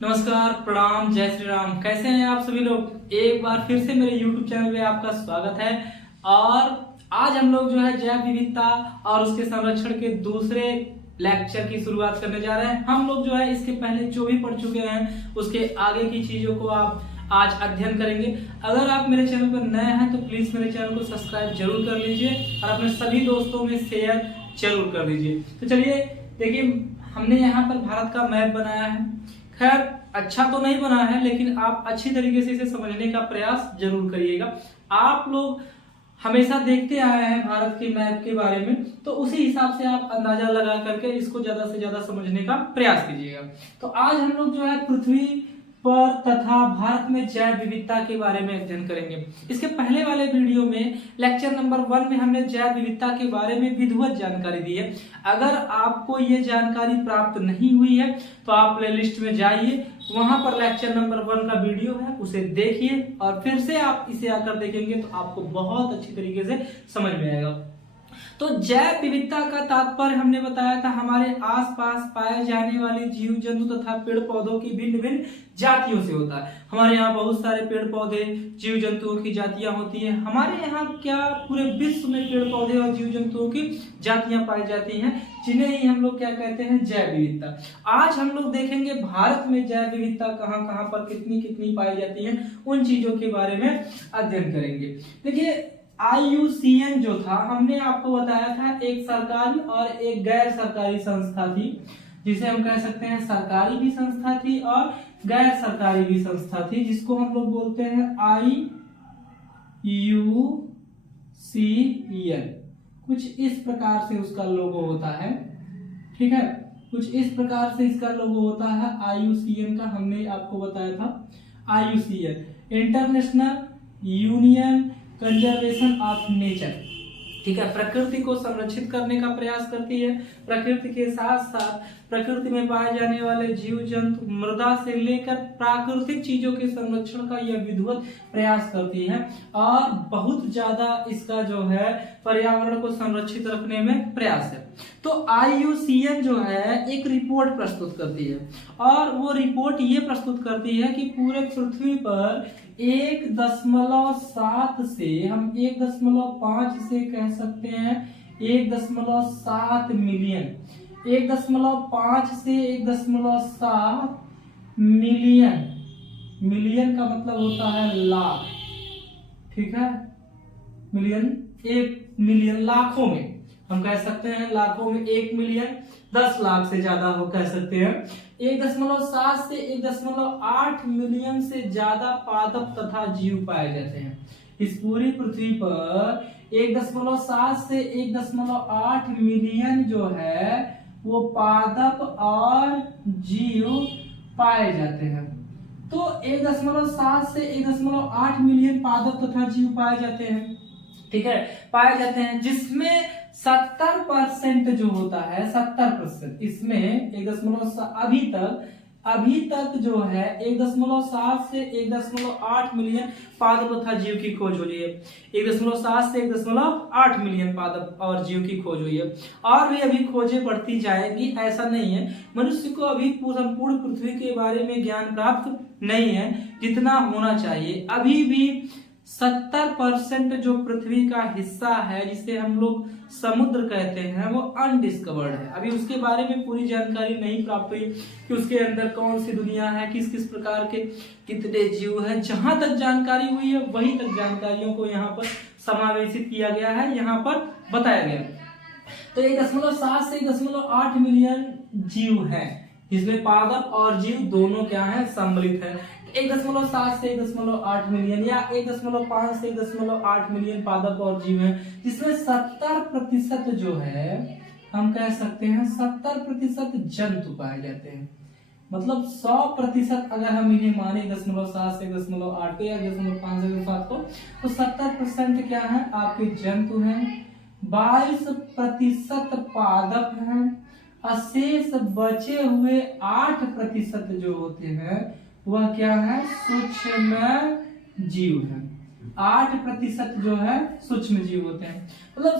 नमस्कार, प्रणाम, जय श्री राम। कैसे हैं आप सभी लोग। एक बार फिर से मेरे YouTube चैनल पे आपका स्वागत है। और आज हम लोग जो है जैव विविधता और उसके संरक्षण के दूसरे लेक्चर की शुरुआत करने जा रहे हैं। हम लोग जो है इसके पहले जो भी पढ़ चुके हैं उसके आगे की चीजों को आप आज अध्ययन करेंगे। अगर आप मेरे चैनल पर नए हैं तो प्लीज मेरे चैनल को सब्सक्राइब जरूर कर लीजिए और अपने सभी दोस्तों में शेयर जरूर कर लीजिए। तो चलिए देखिए, हमने यहाँ पर भारत का मैप बनाया है। खैर अच्छा तो नहीं बना है, लेकिन आप अच्छी तरीके से इसे समझने का प्रयास जरूर करिएगा। आप लोग हमेशा देखते आए हैं भारत के मैप के बारे में, तो उसी हिसाब से आप अंदाजा लगा करके इसको ज्यादा से ज्यादा समझने का प्रयास कीजिएगा। तो आज हम लोग जो है पृथ्वी पर तथा भारत में जैव विविधता के बारे में अध्ययन करेंगे। इसके पहले वाले वीडियो में लेक्चर नंबर 1 में हमने जैव विविधता के बारे में विधिवत जानकारी दी है। अगर आपको ये जानकारी प्राप्त नहीं हुई है तो आप प्लेलिस्ट में जाइए, वहां पर लेक्चर नंबर 1 का वीडियो है, उसे देखिए और फिर से आप इसे आकर देखेंगे तो आपको बहुत अच्छी तरीके से समझ में आएगा। तो जैव विविधता का तात्पर्य हमने बताया था हमारे आसपास पाए जाने वाले जीव जंतु तथा पेड़ पौधों की भिन्न भिन्न जातियों से होता है। हमारे यहाँ बहुत सारे पेड़ पौधे जीव जंतुओं की जातियां होती हैं। हमारे यहाँ क्या पूरे विश्व में पेड़ पौधे और जीव जंतुओं की जातियां पाई जाती हैं, जिन्हें ही हम लोग क्या कहते हैं, जैव विविधता। आज हम लोग देखेंगे भारत में जैव विविधता कहाँ कहाँ पर कितनी कितनी पाई जाती है, उन चीजों के बारे में अध्ययन करेंगे। देखिए IUCN जो था, हमने आपको बताया था एक सरकारी और एक गैर सरकारी संस्था थी, जिसे हम कह सकते हैं सरकारी भी संस्था थी और गैर सरकारी भी संस्था थी, जिसको हम लोग बोलते हैं IUCN। कुछ इस प्रकार से उसका लोगो होता है, ठीक है, कुछ इस प्रकार से इसका लोगो होता है IUCN का। हमने आपको बताया था IUCN international union conservation of nature, ठीक है, प्रकृति को संरक्षित करने का प्रयास करती है। प्रकृति के साथ साथ प्रकृति में पाए जाने वाले जीव जंतु, मृदा से लेकर प्राकृतिक चीजों के संरक्षण का यह विधिवत प्रयास करती है और बहुत ज्यादा इसका जो है पर्यावरण को संरक्षित रखने में प्रयास है। तो IUCN जो है एक रिपोर्ट प्रस्तुत करती है और वो रिपोर्ट ये प्रस्तुत करती है कि पूरे पृथ्वी पर 1.7 से हम 1.5 से कह सकते हैं 1.7 मिलियन, 1.5 से 1.7 मिलियन, मिलियन का मतलब होता है लाख, ठीक है, मिलियन, 1 मिलियन लाखों में हम कह सकते हैं, लाखों में 1 मिलियन 10 लाख से ज्यादा हो कह सकते हैं। 1.7 से 1.8 मिलियन से ज्यादा पादप तथा जीव पाए जाते हैं। इस पूरी पृथ्वी पर 1.7 से 1.8 मिलियन जो है वो पादप और जीव पाए जाते हैं। तो 1.7 से 1.8 मिलियन पादप तथा जीव पाए जाते हैं, ठीक है, पाए जाते हैं, जिसमें 70% जो होता है, 70% इसमें 1.7 अभी तक जो है 1.7 से 1.8 मिलियन पादप तथा जीव की खोज हुई है। 1.7 से 1.8 मिलियन पादप और जीव की खोज हुई है और भी अभी खोजें बढ़ती जाएगी, ऐसा नहीं है। मनुष्य को अभी संपूर्ण पृथ्वी के बारे में ज्ञान प्राप्त नहीं है जितना होना चाहिए। अभी भी 70% जो पृथ्वी का हिस्सा है, जिसे हम लोग समुद्र कहते हैं, वो अनडिस्कवर्ड है। अभी उसके बारे में पूरी जानकारी नहीं प्राप्त हुई कि उसके अंदर कौन सी दुनिया है, किस किस प्रकार के कितने जीव हैं। जहां तक जानकारी हुई है वहीं तक जानकारियों को यहाँ पर समावेशित किया गया है, यहाँ पर बताया गया। तो 1.7 से 1.8 मिलियन जीव है, जिसमें पादप और जीव दोनों क्या है, सम्मिलित है। 1.7 से 1.8 मिलियन या 1.5 से 1.8 मिलियन पादप और जीव हैं, जिसमें 70% जो है हम कह सकते हैं 70% जंतु पाए जाते हैं। मतलब 100% अगर हम इन्हें माने 1.7 से 1.8 को या 1.5 से 1.7 को, तो 70% क्या है, आपके जंतु हैं, 22% पादप हैं, अशेष बचे हुए 8% जो होते हैं वह क्या है, सूक्ष्म जीव है। 8% जो है सूक्ष्म जीव होते हैं। मतलब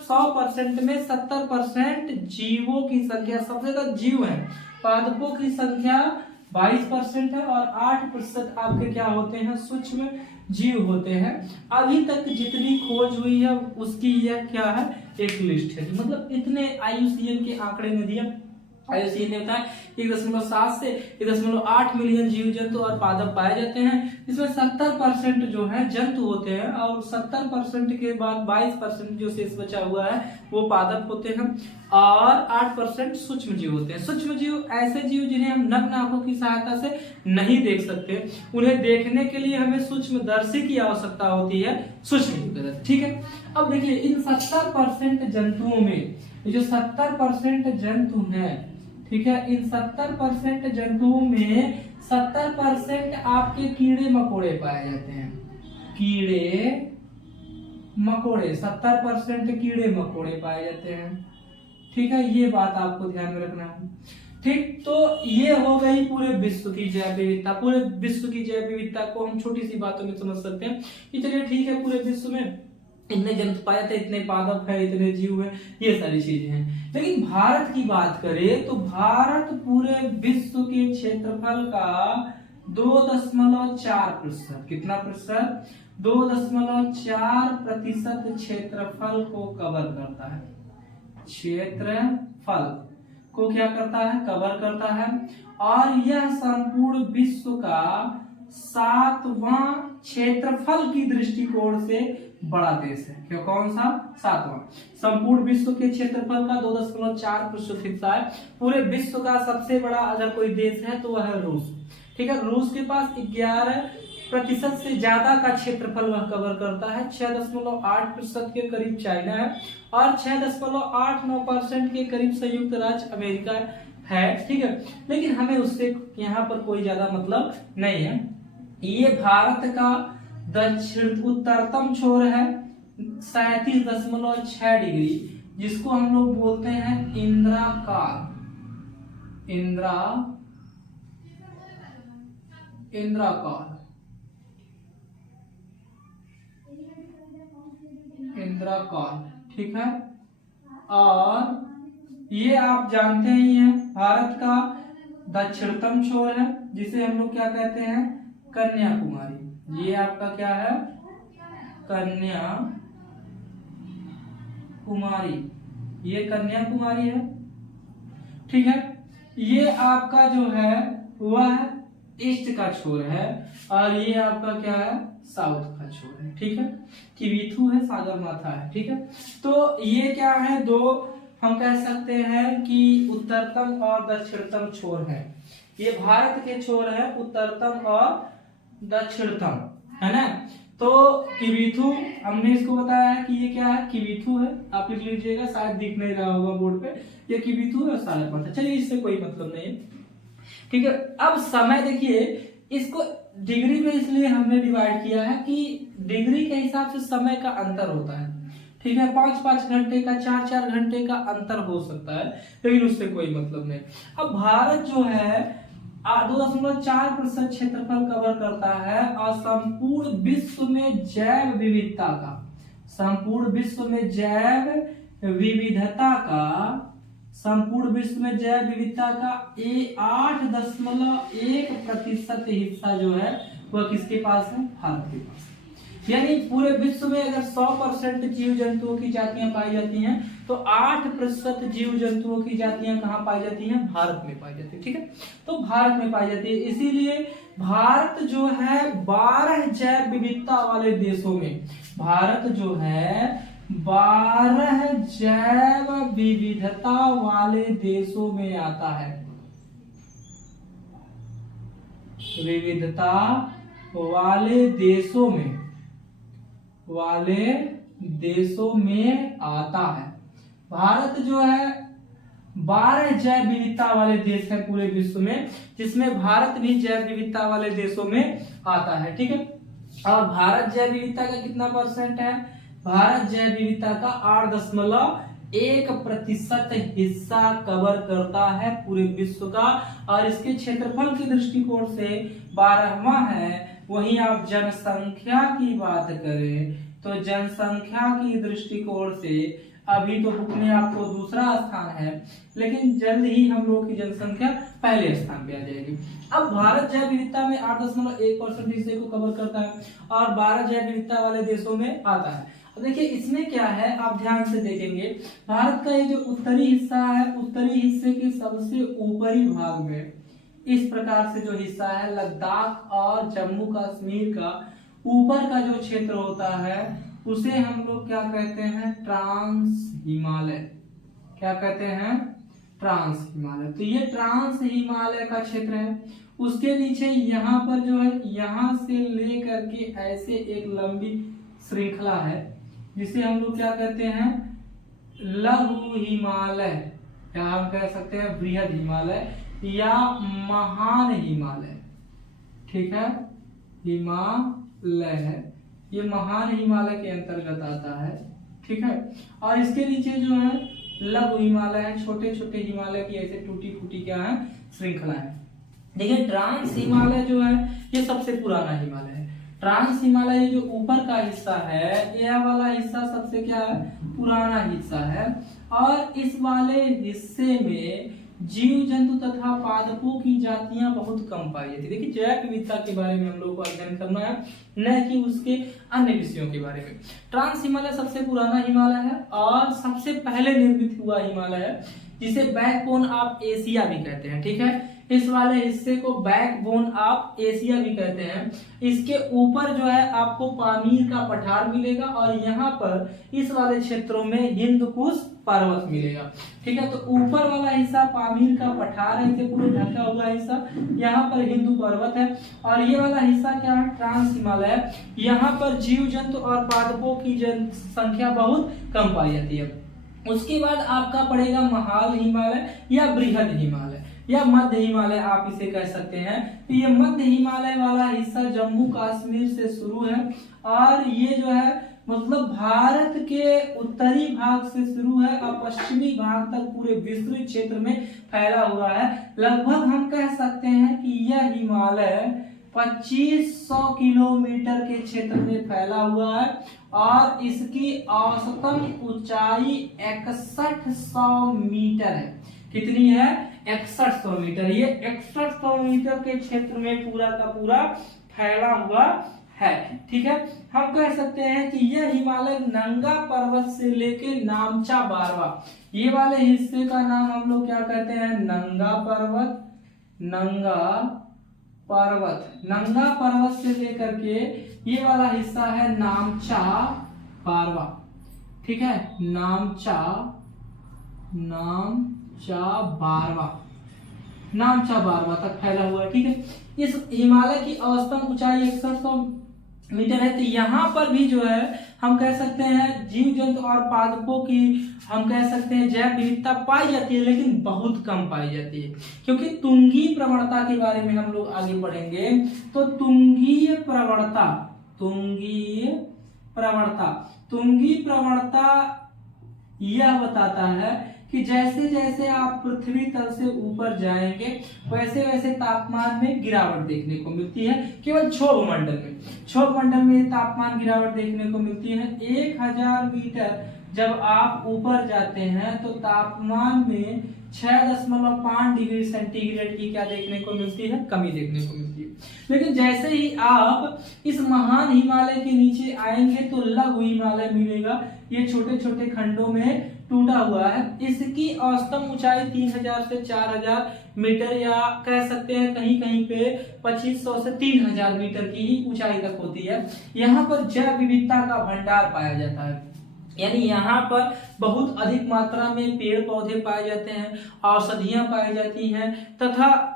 100% में 70% जीवों की संख्या, सबसे ज्यादा जीव है, पादपों की संख्या 22% है, और 8% आपके क्या होते हैं, सूक्ष्म जीव होते हैं। अभी तक जितनी खोज हुई है उसकी यह क्या है, एक लिस्ट है। मतलब इतने IUCN के आंकड़े में दिया, IUCN ने बताया 1.7 से 1.8 मिलियन जीव जंतु और पादप पाए जाते हैं। इसमें 70% जो है जंतु होते हैं, और 70% के बाद 22% जो शेष बचा हुआ है वो पादप होते हैं, और 8% सूक्ष्म जीव होते हैं। सूक्ष्म जीव ऐसे जीव जिन्हें हम नग्न आंखों की सहायता से नहीं देख सकते, उन्हें देखने के लिए हमें सूक्ष्मदर्शी की आवश्यकता होती है, सूक्ष्म जीव। ठीक है, अब देखिए इन 70% जंतुओं में, जो 70% जंतु हैं, ठीक है, इन 70% जंतुओं में 70% आपके कीड़े मकोड़े पाए जाते हैं। कीड़े मकोड़े, 70% कीड़े मकोड़े पाए जाते हैं। ठीक है, ये बात आपको ध्यान में रखना है। ठीक, तो ये हो गई पूरे विश्व की जैव विविधता। पूरे विश्व की जैव विविधता को हम छोटी सी बातों में समझ सकते हैं कि चलिए ठीक है, पूरे विश्व में इतने जंतु पाए जाते, इतने पादप है, इतने जीव है, ये सारी चीजें हैं। लेकिन भारत की बात करें तो भारत पूरे विश्व के क्षेत्रफल का 2.4%, कितना प्रतिशत, 2.4% क्षेत्रफल को कवर करता है। क्षेत्रफल को क्या करता है, कवर करता है, और यह संपूर्ण विश्व का 7वां क्षेत्रफल की दृष्टिकोण से बड़ा देश है। क्यों, कौन सा, 7वां। संपूर्ण विश्व के क्षेत्रफल का 2.4% हिस्सा है। पूरे विश्व का सबसे बड़ा अगर कोई देश है तो वह है रूस। ठीक है, रूस के पास 11% से ज्यादा का क्षेत्रफल वह कवर करता है। 6.8% के करीब चाइना है, और 6.89% के करीब संयुक्त राज्य अमेरिका है। ठीक है, लेकिन हमें उससे यहाँ पर कोई ज्यादा मतलब नहीं है। ये भारत का दक्षिण उत्तरतम छोर है, 37.6 डिग्री, जिसको हम लोग बोलते हैं इंद्राकाल। इंद्राकाल, ठीक है। और ये आप जानते ही हैं, भारत का दक्षिणतम छोर है, जिसे हम लोग क्या कहते हैं, कन्याकुमारी। ये आपका क्या है, कन्याकुमारी, ये कन्याकुमारी है। ठीक है, ये आपका जो है वह ईस्ट का छोर है, और ये आपका क्या है, साउथ का छोर है। ठीक है, किविथु है, सागरमाथा है। ठीक है, तो ये क्या है, दो हम कह सकते हैं कि उत्तरतम और दक्षिणतम छोर है। ये भारत के छोर है, उत्तरतम और दक्षिणतम, है ना। तो किविथु, हमने इसको बताया है कि ये क्या है, किविथु है। आप लिख लीजिएगा, शायद दिख नहीं रहा होगा बोर्ड पे, ये किविथु है और सागरमाथा। चलिए, इससे कोई मतलब नहीं है। ठीक है, अब समय देखिए, इसको डिग्री में इसलिए हमने डिवाइड किया है कि डिग्री के हिसाब से समय का अंतर होता है। ठीक है, 5-5 घंटे का, 4-4 घंटे का अंतर हो सकता है, लेकिन उससे कोई मतलब नहीं। अब भारत जो है 2.4% क्षेत्रफल कवर करता है, और संपूर्ण विश्व में जैव विविधता का, 8.1% हिस्सा जो है वह किसके पास है, भारत के पास। यानी पूरे विश्व में अगर 100% जीव जंतुओं की जातियां पाई जाती हैं, तो 8% जीव जंतुओं की जातियां कहाँ पाई जाती हैं, भारत में पाई जाती है। ठीक है, तो भारत में पाई जाती है। इसीलिए भारत जो है 12 जैव विविधता वाले देशों में, भारत जो है 12 जैव विविधता वाले देशों में आता है। विविधता वाले देशों में आता है। भारत जो है 12 जैव विविधता वाले देश है पूरे विश्व में, जिसमें भारत भी जैव विविधता वाले देशों में आता है। ठीक है, और भारत जैव विविधता का कितना % है, भारत जैव विविधता का 8.1% हिस्सा कवर करता है पूरे विश्व का, और इसके क्षेत्रफल के दृष्टिकोण से 12वां है। वहीं आप जनसंख्या की बात करें तो जनसंख्या की दृष्टिकोण से अभी तो बुक में आपको दूसरा स्थान है, लेकिन जल्द ही हम लोगों की जनसंख्या पहले स्थान पे आ जाएगी। अब भारत जैव विविधता में 8.1% हिस्से को कवर करता है और 12 जैव विविधता वाले देशों में आता है। अब देखिए इसमें क्या है, आप ध्यान से देखेंगे, भारत का ये जो उत्तरी हिस्सा है, उत्तरी हिस्से के सबसे ऊपरी भाग में इस प्रकार से जो हिस्सा है, लद्दाख और जम्मू कश्मीर का ऊपर का जो क्षेत्र होता है उसे हम लोग क्या कहते हैं, ट्रांस हिमालय। क्या कहते हैं, ट्रांस हिमालय। तो ये ट्रांस हिमालय का क्षेत्र है। उसके नीचे यहाँ पर जो है, यहाँ से लेकर के ऐसे एक लंबी श्रृंखला है जिसे हम लोग क्या कहते हैं, लघु हिमालय, या हम कह सकते हैं बृहद हिमालय या महान हिमालय। ठीक है, हिमालय है, ये महान हिमालय के अंतर्गत आता है। ठीक है, और इसके नीचे जो है लघु हिमालय है, छोटे छोटे हिमालय की ऐसे टूटी फूटी क्या है, श्रृंखला है। देखिए ट्रांस हिमालय जो है ये सबसे पुराना हिमालय है। ट्रांस हिमालय जो ऊपर का हिस्सा है, यह वाला हिस्सा सबसे क्या है, पुराना हिस्सा है। और इस वाले हिस्से में जीव जंतु तथा पादपों की जातियां बहुत कम पाई जाती है। देखिए जैव विविधता के बारे में हम लोगों को अध्ययन करना है, न कि उसके अन्य विषयों के बारे में। ट्रांस हिमालय सबसे पुराना हिमालय है और सबसे पहले निर्मित हुआ हिमालय है, जिसे बैकबोन ऑफ एशिया भी कहते हैं। ठीक है, इस वाले हिस्से को बैकबोन ऑफ एशिया भी कहते हैं। इसके ऊपर जो है आपको पामीर का पठार मिलेगा और यहाँ पर इस वाले क्षेत्रों में हिंदकुश पर्वत मिलेगा। ठीक है, तो ऊपर वाला हिस्सा पामीर का पठार है, इसे पूरे ढका हुआ हिस्सा, यहाँ पर हिंदू पर्वत है। और ये वाला हिस्सा क्या है, ट्रांस हिमालय है। यहाँ पर जीव जंतु और पादपों की जनसंख्या बहुत कम पाई जाती है। उसके बाद आपका पड़ेगा महान हिमालय या बृहद हिमालय या मध्य हिमालय, आप इसे कह सकते हैं। तो ये मध्य हिमालय वाला हिस्सा जम्मू कश्मीर से शुरू है और ये जो है मतलब भारत के उत्तरी भाग से शुरू है और पश्चिमी भाग तक पूरे विस्तृत क्षेत्र में फैला हुआ है। लगभग हम कह सकते हैं कि यह हिमालय 2500 किलोमीटर के क्षेत्र में फैला हुआ है और इसकी औसतन ऊंचाई 6100 मीटर है। कितनी है, 6100 मीटर। ये 6100 मीटर के क्षेत्र में पूरा का पूरा फैला हुआ है। ठीक है, हम कह सकते हैं कि यह हिमालय नंगा पर्वत से लेके नामचा बारवा, ये वाले हिस्से का नाम हम लोग क्या कहते हैं, नंगा पर्वत। नंगा पर्वत, नंगा पर्वत से लेकर के ये वाला हिस्सा है नामचा बारवा। ठीक है, नामचा बारवा तक फैला हुआ है। ठीक है, इस हिमालय की औसतन ऊंचाई 6100 मीटर है। तो यहाँ पर भी जो है हम कह सकते हैं जीव जंतु और पादपों की हम कह सकते हैं जैव विविधता पाई जाती है, लेकिन बहुत कम पाई जाती है। क्योंकि तुंगी प्रवणता के बारे में हम लोग आगे पढ़ेंगे। तो तुंगी प्रवणता यह बताता है कि जैसे जैसे आप पृथ्वी तल से ऊपर जाएंगे वैसे वैसे तापमान में गिरावट देखने को मिलती है। केवल क्षोभ मंडल में तापमान गिरावट देखने को मिलती है। 1000 मीटर जब आप ऊपर जाते हैं तो तापमान में 6.5 डिग्री सेंटीग्रेड की क्या देखने को मिलती है, कमी देखने को मिलती है। लेकिन जैसे ही आप इस महान हिमालय के नीचे आएंगे तो लघु हिमालय मिलेगा। ये छोटे छोटे खंडों में टूटा हुआ है। इसकी औसतन ऊंचाई 3000 से 4000 मीटर या कह सकते हैं कहीं कहीं पे 2500 से 3000 मीटर की ही ऊंचाई तक होती है। यहाँ पर जैव विविधता का भंडार पाया जाता है, यानी यहाँ पर बहुत अधिक मात्रा में पेड़ पौधे पाए जाते हैं, औषधियां पाई जाती हैं तथा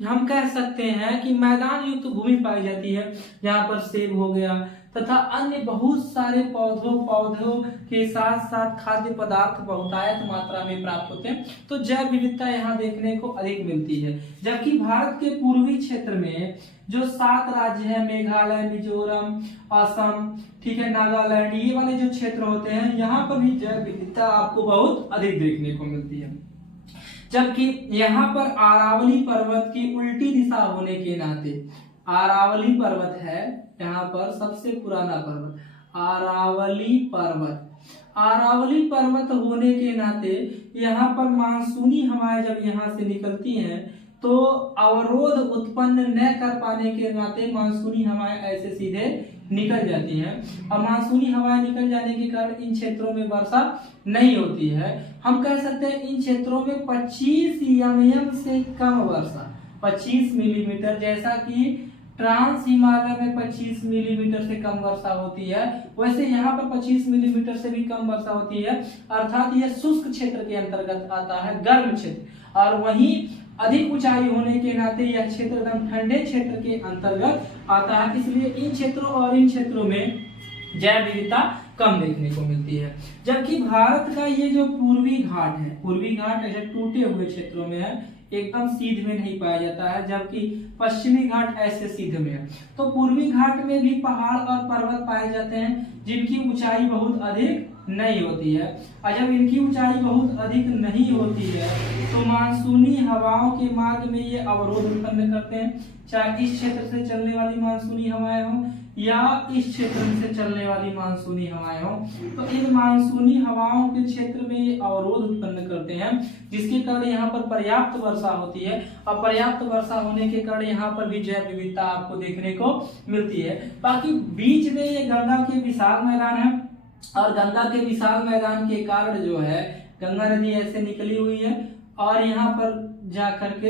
हम कह सकते हैं कि मैदान युक्त भूमि पाई जाती है जहाँ पर सेब हो गया तथा अन्य बहुत सारे पौधों के साथ साथ खाद्य पदार्थ बहुतायत मात्रा में प्राप्त होते हैं। तो जैव विविधता यहाँ देखने को अधिक मिलती है। जबकि भारत के पूर्वी क्षेत्र में जो 7 राज्य है, मेघालय, मिजोरम, असम, ठीक है, नागालैंड, ये वाले जो क्षेत्र होते हैं यहाँ पर भी जैव विविधता आपको बहुत अधिक देखने को मिलती है। जबकि यहाँ पर अरावली पर्वत की उल्टी दिशा होने के नाते, अरावली पर्वत है यहाँ पर सबसे पुराना पर्वत, अरावली पर्वत अरावली पर्वत होने के नाते यहाँ पर मानसूनी हवाएं जब यहाँ से निकलती हैं तो अवरोध उत्पन्न न कर पाने के नाते मानसूनी हवाएं ऐसे सीधे निकल जाती हैं और मानसूनी हवाएं निकल जाने के कारण इन क्षेत्रों में वर्षा नहीं होती है। हम कह सकते हैं इन क्षेत्रों में 25 mm से कम वर्षा, 25 मिलीमीटर, जैसा कि ट्रांस हिमालय में 25 मिलीमीटर से कम वर्षा होती है, वैसे यहाँ पर 25 मिलीमीटर से भी कम वर्षा होती है। अर्थात यह शुष्क क्षेत्र के अंतर्गत आता है, गर्म क्षेत्र, और वहीं अधिक ऊंचाई होने के नाते यह क्षेत्र एकदम ठंडे क्षेत्र के अंतर्गत आता है। इसलिए इन क्षेत्रों और इन क्षेत्रों में जैव विविधता कम देखने को मिलती है। जबकि भारत का ये जो पूर्वी घाट है, पूर्वी घाट ऐसे टूटे हुए क्षेत्रों में है, एकदम सीध में नहीं पाया जाता है, जबकि पश्चिमी घाट ऐसे सीधे में है। तो पूर्वी घाट में भी पहाड़ और पर्वत पाए जाते हैं जिनकी ऊंचाई बहुत अधिक नहीं होती है, और जब इनकी ऊंचाई बहुत अधिक नहीं होती है तो मानसूनी हवाओं के मार्ग में ये अवरोध उत्पन्न करते हैं, चाहे इस क्षेत्र से चलने वाली मानसूनी हवाएं हों या इस क्षेत्र से चलने वाली मानसूनी हवाएं हों। तो इन मानसूनी हवाओं के क्षेत्र में ये अवरोध उत्पन्न करते हैं, जिसके कारण यहाँ पर पर्याप्त वर्षा होती है, और पर्याप्त वर्षा होने के कारण यहाँ पर भी जैव विविधता आपको देखने को मिलती है। बाकी बीच में ये गंगा के विशाल मैदान है, और गंगा के विशाल मैदान के कारण जो है गंगा नदी ऐसे निकली हुई है और यहाँ पर जा करके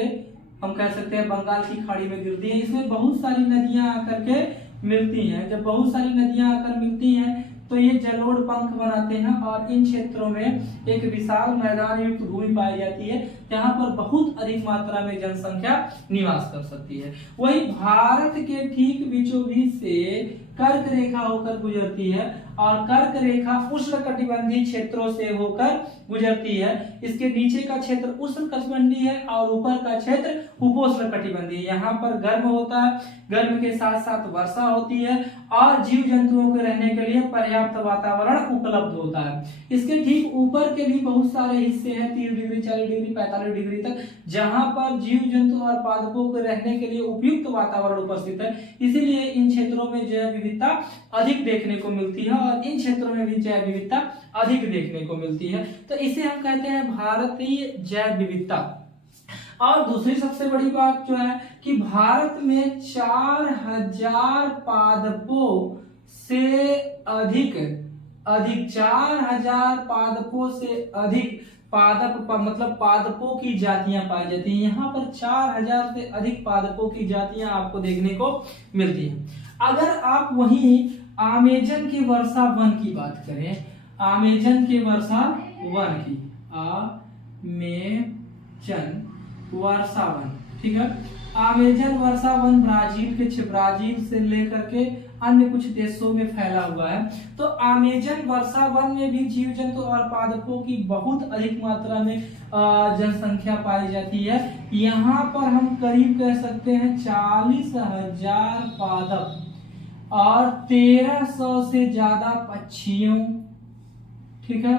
हम कह सकते हैं बंगाल की खाड़ी में गिरती है। इसमें बहुत सारी नदियां आकर के मिलती हैं। जब बहुत सारी नदियां आकर मिलती हैं तो ये जलोढ़ पंख बनाते हैं और इन क्षेत्रों में एक विशाल मैदान युक्त भूमि पाई जाती है जहां पर बहुत अधिक मात्रा में जनसंख्या निवास कर सकती है। वही भारत के ठीक बीचों बीच से कर्क रेखा होकर गुजरती है और कर्क रेखा उष्णकटिबंधीय क्षेत्रों से होकर गुजरती है। इसके नीचे का क्षेत्र उष्णकटिबंधीय है और ऊपर का क्षेत्र उपोष्णकटिबंधीय। यहाँ पर गर्म होता है, गर्म के साथ साथ वर्षा होती है और जीव जंतुओं के रहने के लिए पर्याप्त वातावरण उपलब्ध होता है। इसके ठीक ऊपर के भी बहुत सारे हिस्से हैं, 30 डिग्री, 40 डिग्री, 45 डिग्री तक, जहां पर जीव जंतु और पादपों के रहने के लिए उपयुक्त वातावरण उपस्थित है। इसीलिए इन क्षेत्रों में जैव विविधता अधिक देखने को मिलती है और इन क्षेत्रों में भी जैव विविधता अधिक देखने को मिलती है। तो इसे हम कहते हैं भारतीय जैव विविधता। और दूसरी सबसे बड़ी बात जो है कि भारत में 4000 पादपों से अधिक 4000 पादपों से अधिक पादप मतलब पादपों की जातियां पाई जाती हैं। यहाँ पर 4000 से अधिक पादपों की जातियां आपको देखने को मिलती हैं। अगर आप वहीं अमेजन के वर्षा वन की बात करें, अमेजन के वर्षा वन की, अमेजन वर्षा वन, ठीक है, अमेजन वर्षा वन ब्राजील से लेकर के अन्य कुछ देशों में फैला हुआ है। तो अमेजन वर्षा वन में भी जीव जंतु और पादपों की बहुत अधिक मात्रा में जनसंख्या पाई जाती है। यहाँ पर हम करीब कह सकते हैं 40,000 पादप और 1300 से ज्यादा पक्षियों, ठीक है,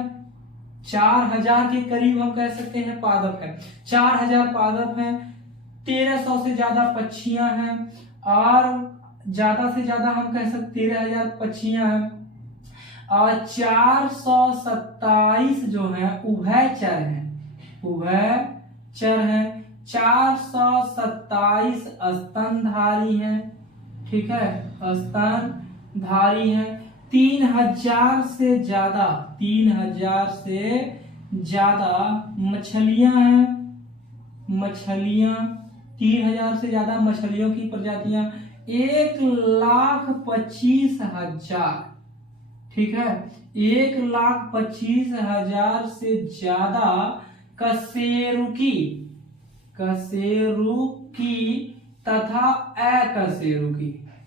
4000 के करीब हम कह सकते हैं पादप है, 4000 पादप हैं, 1300 से ज्यादा पक्षियां हैं और ज्यादा से ज्यादा हम कह सकते 13,000 पक्षियां हैं और 427 जो है उभयचर हैं, 427 स्तनधारी हैं, ठीक है, स्तनधारी हैं, 3000 से ज्यादा मछलियां हैं, 3000 से ज्यादा मछलियों की प्रजातियां, 1,25,000, ठीक है, 1,25,000 से ज्यादा कशेरुकी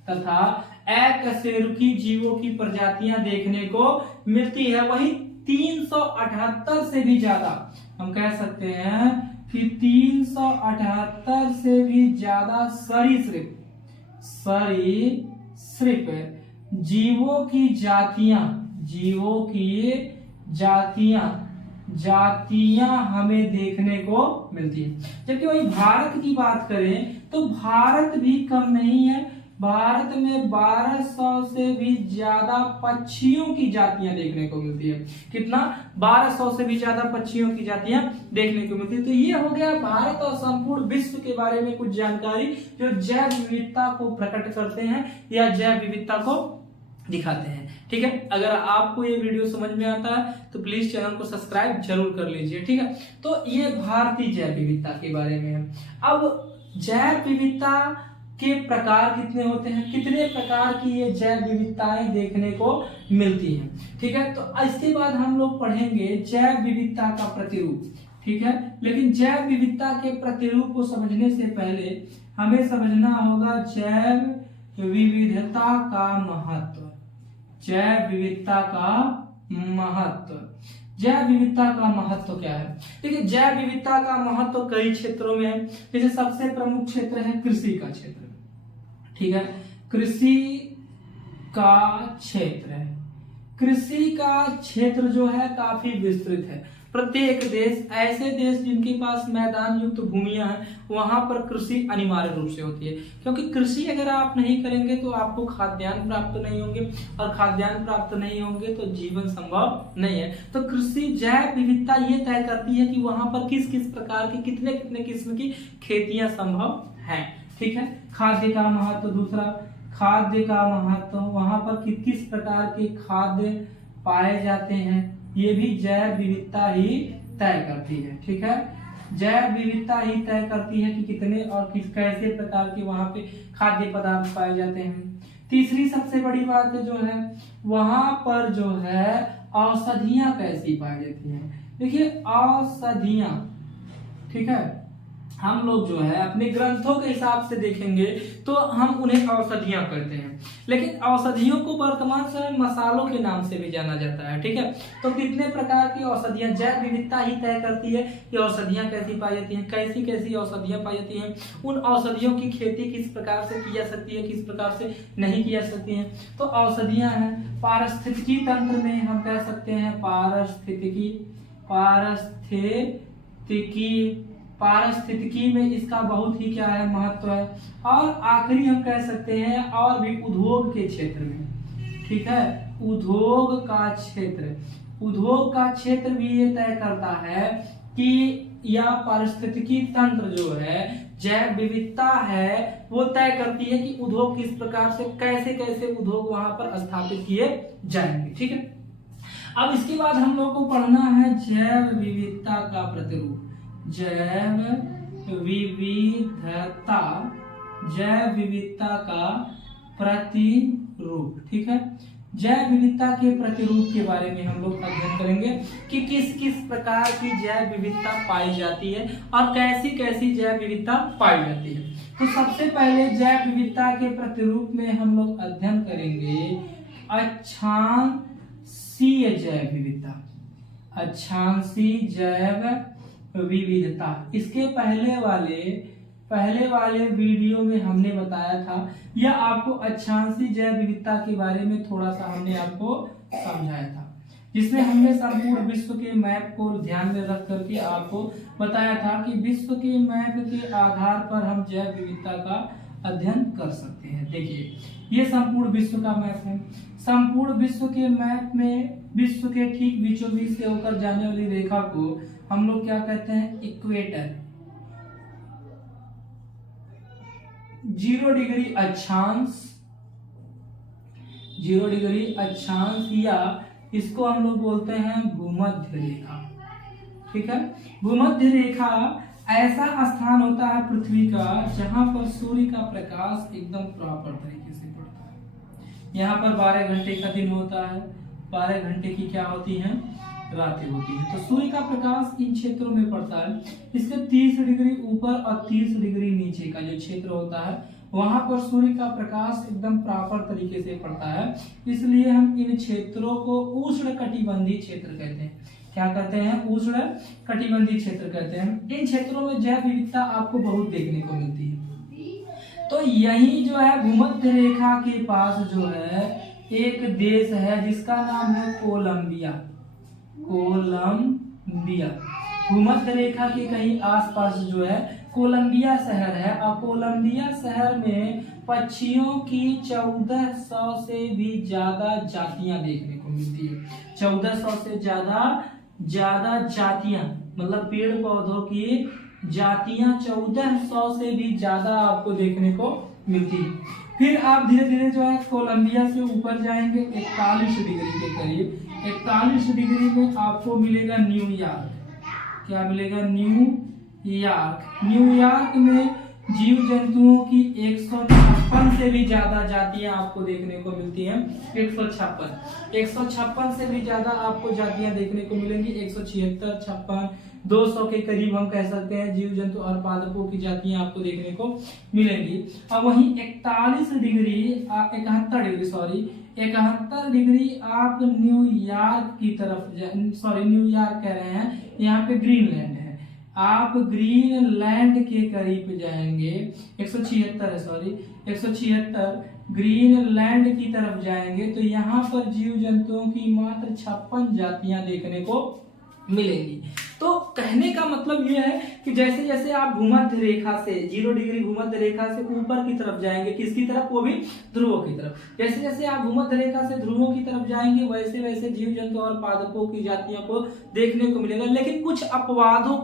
तथा अकशेरुकी जीवों की प्रजातियां देखने को मिलती है। वही 378 से भी ज्यादा हम कह सकते हैं कि 378 से भी ज्यादा सरीसृप जीवों की जातियां हमें देखने को मिलती है। जबकि वही भारत की बात करें तो भारत भी कम नहीं है, भारत में 1200 से भी ज्यादा पक्षियों की जातियां देखने को मिलती है। कितना? 1200 से भी ज्यादा पक्षियों की जातियां देखने को मिलती है। तो ये हो गया भारत और संपूर्ण विश्व के बारे में कुछ जानकारी जो जैव विविधता को प्रकट करते हैं या जैव विविधता को दिखाते हैं। ठीक है, अगर आपको ये वीडियो समझ में आता है तो प्लीज चैनल को सब्सक्राइब जरूर कर लीजिए। ठीक है, तो ये भारतीय जैव विविधता के बारे में है। अब जैव विविधता के प्रकार कितने होते हैं, कितने प्रकार की ये जैव विविधताएं देखने को मिलती हैं। ठीक है, तो इसके बाद हम लोग पढ़ेंगे जैव विविधता का प्रतिरूप। ठीक है, लेकिन जैव विविधता के प्रतिरूप को समझने से पहले हमें समझना होगा जैव विविधता का महत्व। जैव विविधता का महत्व, जैव विविधता का महत्व क्या है? देखिए, जैव विविधता का महत्व कई क्षेत्रों में है। जैसे सबसे प्रमुख क्षेत्र है कृषि का क्षेत्र। ठीक है, कृषि का क्षेत्र है। कृषि का क्षेत्र जो है काफी विस्तृत है। प्रत्येक देश, ऐसे देश जिनके पास मैदान युक्त भूमियां हैं, वहां पर कृषि अनिवार्य रूप से होती है, क्योंकि कृषि अगर आप नहीं करेंगे तो आपको खाद्यान्न प्राप्त नहीं होंगे, और खाद्यान्न प्राप्त नहीं होंगे तो जीवन संभव नहीं है। तो कृषि जैव विविधता ये तय करती है कि वहां पर किस किस प्रकार की कितने कितने किस्म की खेतियां संभव हैं। ठीक है, खाद्य का महत्व। दूसरा, खाद्य का महत्व, वहां पर किस प्रकार के खाद्य पाए जाते हैं, ये भी जैव विविधता ही तय करती है। ठीक है, जैव विविधता ही तय करती है कि कितने और कैसे प्रकार के वहां पे खाद्य पदार्थ पाए जाते हैं। तीसरी सबसे बड़ी बात जो है, वहां पर जो है औषधियां कैसी पाई जाती हैं। देखिए, औषधियां, ठीक है, हम लोग जो है अपने ग्रंथों के हिसाब से देखेंगे तो हम उन्हें औषधियां कहते हैं, लेकिन औषधियों को वर्तमान समय मसालों के नाम से भी जाना जाता है। ठीक है, तो कितने प्रकार की औषधियां, जैव विविधता ही तय करती है कि औषधियां कैसी पाई जाती हैं, कैसी कैसी औषधियां पाई जाती हैं, उन औषधियों की खेती किस प्रकार से की जा सकती है, किस प्रकार से नहीं की जा सकती है। तो औषधियां हैं। पारिस्थितिकी तंत्र में हम कह सकते हैं पारिस्थितिकी में इसका बहुत ही क्या है, महत्व है। और आखिरी हम कह सकते हैं और भी उद्योग के क्षेत्र में। ठीक है, उद्योग का क्षेत्र, उद्योग का क्षेत्र भी ये तय करता है कि यह पारिस्थितिकी तंत्र जो है, जैव विविधता है, वो तय करती है कि उद्योग किस प्रकार से, कैसे कैसे उद्योग वहां पर स्थापित किए जाएंगे। ठीक है, अब इसके बाद हम लोग को पढ़ना है जैव विविधता का प्रतिरूप। जैव विविधता, जैव विविधता का प्रतिरूप। ठीक है, जैव विविधता के प्रतिरूप के बारे में हम लोग अध्ययन करेंगे कि किस किस प्रकार की जैव विविधता पाई जाती है और कैसी कैसी जैव विविधता पाई जाती है। तो सबसे पहले जैव विविधता के प्रतिरूप में हम लोग अध्ययन करेंगे अक्षांशीय जैव विविधता। अक्षांशीय जैव विविधता, इसके पहले वाले वीडियो में हमने बताया था, या आपको अक्षांशीय जैव विविधता के बारे में थोड़ा सा हमने आपको समझाया था, जिसमें हमने संपूर्ण विश्व के मैप को ध्यान में रख करके आपको बताया था कि विश्व के मैप के आधार पर हम जैव विविधता का अध्ययन कर सकते हैं। देखिए, ये संपूर्ण विश्व का मैप है। संपूर्ण विश्व के मैप में विश्व के ठीक बीचों बीच से होकर जाने वाली रेखा को हम लोग क्या कहते हैं, इक्वेटर। 0 डिग्री अक्षांश, 0 डिग्री अक्षांश, या इसको हम लोग बोलते हैं भूमध्य रेखा। ठीक है, भूमध्य रेखा ऐसा स्थान होता है पृथ्वी का जहां पर सूर्य का प्रकाश एकदम प्रॉपर तरीके से पड़ता है। यहाँ पर 12 घंटे का दिन होता है, 12 घंटे की क्या होती है, रातें होती है। तो सूर्य का प्रकाश इन क्षेत्रों में पड़ता है। इसके 30 डिग्री ऊपर और 30 डिग्री नीचे का जो क्षेत्र होता है, वहां पर सूर्य का प्रकाश एकदम प्रॉपर तरीके से पड़ता है। इसलिए हम इन क्षेत्रों को उष्ण कटिबंधीय क्षेत्र कहते हैं। क्या कहते हैं, उष्ण कटिबंधीय क्षेत्र कहते हैं। इन क्षेत्रों में जैव विविधता आपको बहुत देखने को मिलती है। तो यही जो है भूमध्य रेखा के पास जो है एक देश है जिसका नाम है कोलंबिया। कोलंबिया भूमध्य रेखा के कहीं आसपास जो है कोलंबिया शहर है और कोलंबिया शहर में पक्षियों की 1400 से भी ज्यादा जातियां देखने को मिलती है। 1400 से ज्यादा जातियां, मतलब पेड़ पौधों की जातियां 1400 से भी ज्यादा आपको देखने को मिलती है। फिर आप धीरे धीरे जो है कोलंबिया से ऊपर जाएंगे 41 डिग्री के करीब। 41 डिग्री में आपको मिलेगा न्यूयॉर्क। क्या मिलेगा? न्यूयॉर्क। न्यूयॉर्क में जीव जंतुओं की 156 से भी ज्यादा जातियां आपको देखने को मिलती हैं। 156 से भी ज्यादा आपको जातियां देखने को मिलेंगी। 176, 56, 200 के करीब हम कह सकते हैं जीव जंतु और पादपों की जातियां आपको देखने को मिलेंगी। अब वहीं 71 डिग्री 71 डिग्री आप न्यूयॉर्क की तरफ न्यूयॉर्क कह रहे हैं, यहाँ पे ग्रीनलैंड है। आप ग्रीनलैंड के करीब जाएंगे, 176 ग्रीनलैंड की तरफ जाएंगे तो यहाँ पर जीव जंतुओं की मात्र 56 जातियां देखने को मिलेंगी। तो कहने का मतलब यह है कि जैसे जैसे आप भूमध्य रेखा से 0 डिग्री भूमध्य रेखा से ऊपर की तरफ जाएंगे, किसकी तरफ? वो भी ध्रुवों की तरफ। जैसे जैसे आप भूमध्य रेखा से ध्रुवों की तरफ जाएंगे वैसे वैसे जीव जंतु और पादपों की जातियों को देखने को मिलेगा। लेकिन कुछ अपवादों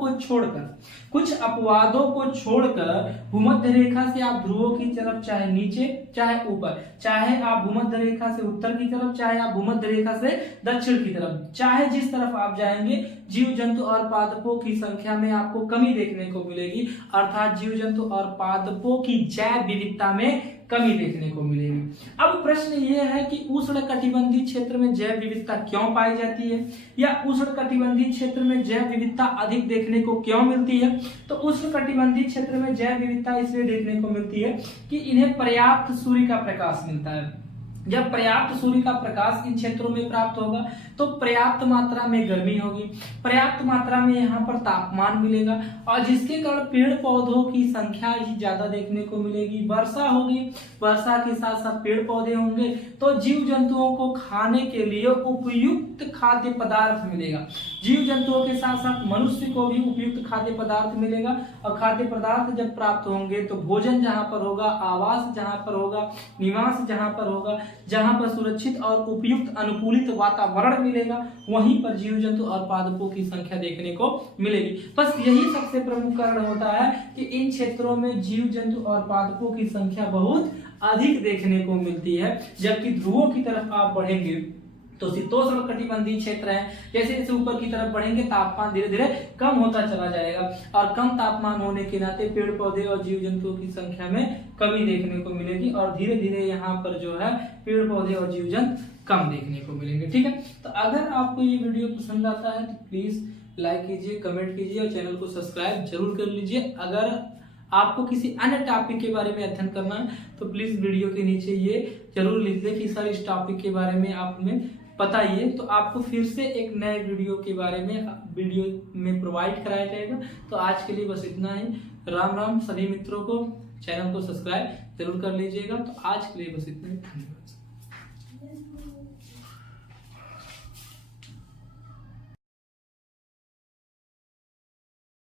को छोड़कर भूमध्य रेखा से आप ध्रुवों की तरफ चाहे नीचे चाहे ऊपर, चाहे आप भूमध्य रेखा से उत्तर की तरफ, चाहे आप भूमध्य रेखा से दक्षिण की तरफ, चाहे जिस तरफ आप जाएंगे जीव जंतु और पादपों की संख्या में आपको कमी देखने को मिलेगी। अर्थात जीव जंतु और पादपों की जैव विविधता में कमी देखने को मिलेगी। अब प्रश्न ये है कि उष्णकटिबंधीय क्षेत्र में जैव विविधता क्यों पाई जाती है, या उष्णकटिबंधीय क्षेत्र में जैव विविधता अधिक देखने को क्यों मिलती है? तो उष्णकटिबंधीय क्षेत्र में जैव विविधता इसलिए देखने को मिलती है कि इन्हें पर्याप्त सूर्य का प्रकाश मिलता है। जब पर्याप्त सूर्य का प्रकाश इन क्षेत्रों में प्राप्त होगा तो पर्याप्त मात्रा में गर्मी होगी, पर्याप्त मात्रा में यहाँ पर तापमान मिलेगा और जिसके कारण पेड़ पौधों की संख्या ही ज्यादा देखने को मिलेगी। वर्षा होगी, वर्षा के साथ साथ पेड़ पौधे होंगे तो जीव जंतुओं को खाने के लिए उपयुक्त खाद्य पदार्थ मिलेगा। जीव जंतुओं के साथ साथ मनुष्य को भी उपयुक्त खाद्य पदार्थ मिलेगा और खाद्य पदार्थ जब प्राप्त होंगे तो भोजन जहाँ पर होगा, आवास जहाँ पर होगा, निवास जहाँ पर होगा, जहां पर सुरक्षित और उपयुक्त अनुकूलित वातावरण मिलेगा, वहीं पर जीव जंतु और पादपों की संख्या देखने को मिलेगी। बस यही सबसे प्रमुख कारण होता है कि इन क्षेत्रों में जीव जंतु और पादपों की संख्या बहुत अधिक देखने को मिलती है। जबकि ध्रुवों की तरफ आप बढ़ेंगे तो शीतोष्ण कटिबंधीय क्षेत्र है, जैसे जैसे ऊपर की तरफ बढ़ेंगे तापमान धीरे धीरे कम होता चला जाएगा और कम तापमान होने के नाते पेड़ पौधे और जीव जंतुओं की संख्या में कमी देखने को मिलेगी और धीरे धीरे यहाँ पर जो है पेड़ पौधे और जीव जंतु कम देखने को मिलेंगे। ठीक है, तो अगर आपको ये वीडियो पसंद आता है तो प्लीज लाइक कीजिए, कमेंट कीजिए और चैनल को सब्सक्राइब जरूर कर लीजिए। अगर आपको किसी अन्य टॉपिक के बारे में अध्ययन करना है तो प्लीज वीडियो के नीचे ये जरूर लिख दें कि सर इस टॉपिक के बारे में आप हमें बताइए, तो आपको फिर से एक नए वीडियो के बारे में प्रोवाइड कराया जाएगा। तो आज के लिए बस इतना ही। राम राम सभी मित्रों को, चैनल को सब्सक्राइब जरूर कर लीजिएगा। तो आज के लिए बस इतना ही, धन्यवाद।